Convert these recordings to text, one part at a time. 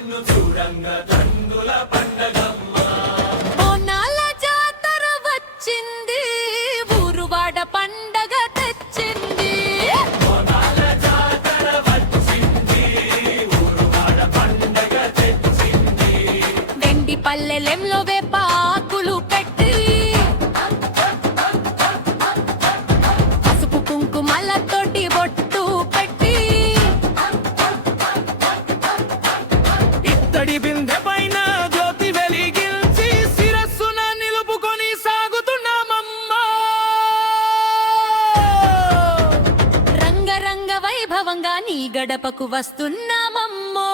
నిన్ను చూడంగా తందుల పండగమ్మ బోనాల జాతర వచ్చింది ఊరువాడ పండగ తెచ్చింది బోనాల జాతర వచ్చింది ఊరువాడ పండగ తెచ్చింది వెండి పల్లెలెంలో వేప ఆకులు పెట్టి పసుపు కుంకుమలతోటి బొట్టు పెట్టి ఇత్తడి బిందె పైన జ్యోతి వెలిగించి శిరస్సున నిలుపుకొని సాగుతున్నామమ్మా రంగరంగ వైభవంగా నీ గడపకు వస్తున్నామమ్మో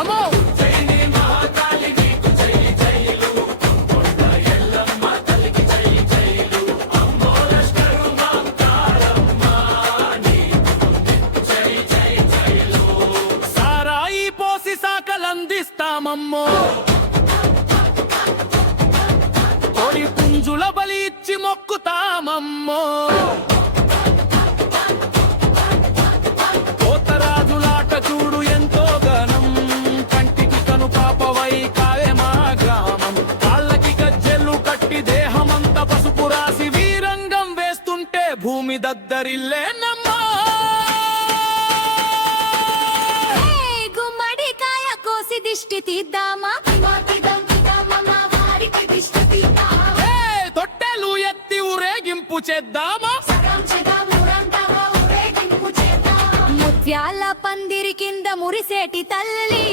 అమ్మో జైని మహాకాళి నీకు జై జైలు కొండ ఎల్లమ్మ తల్లికి జై జైలు అమ్మో లష్కరు మాంకారమ్మ నీకు జై జై జైలు సారాయి పోసి సాకలందిస్తామమ్మో కోడి పుంజుల బలి ఇచ్చి మొక్కుతామమ్మో కోతరాజులాట చూడు ఎంతో ఘనం కంటికి కను పాపవై కాయమా గ్రామం కాళ్ళకి గజ్జెలు కట్టి దేహమంత పసుపు రాసి వీరంగం వేస్తుంటే భూమి దద్దరిల్లేనమ్మా గుమ్మడికాయ కోసి దిష్టి తీద్దామా ఏ, తొట్టెలు ఎత్తి ఊరేగింపు చేద్దామా ముత్యాల పందిరి కింద మురిసేటి తల్లి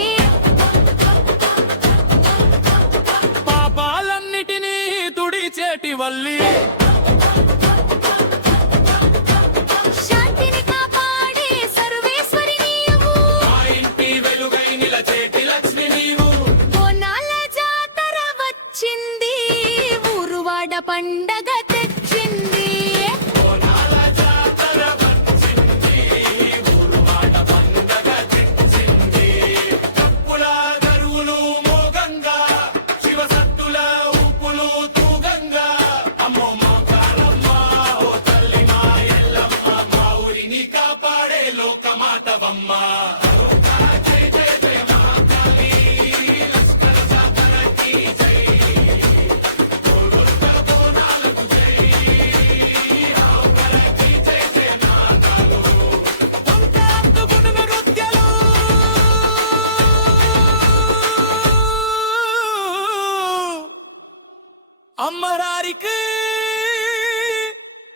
పాపాలన్నిటినీ తుడిచేటి వల్లి శాంతిని కాపాడే సర్వేశ్వరి నీవు మా ఇంటి వెలుగై నిలచేటి లక్ష్మి నీవు బోనాల జాతర వచ్చింది ఊరువాడ పండగ తెచ్చింది బోనాల జాతర వచ్చింది ఊరువాడ పండగ తెచ్చింది తప్పుల గరువులు మోగంగా శివసత్తుల ఊపులు తూగంగా అమ్మో మాంకారమ్మ ఓ తల్లి మా ఎల్లమ్మ మా ఊరిని కాపాడే లోకమాతవమ్మ జై జయ జయ మహాకాళి లష్కర జాతరకి జై గోల్గొండ బోనాలకు జై రావులకి జై జయ నాగాలు వంక అందుకున్న నృత్యాలు అమ్మరారికి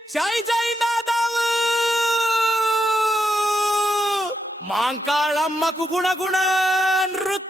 జై జై నాదావు మాంకాళమ్మకు గుణగుణ నృత్యం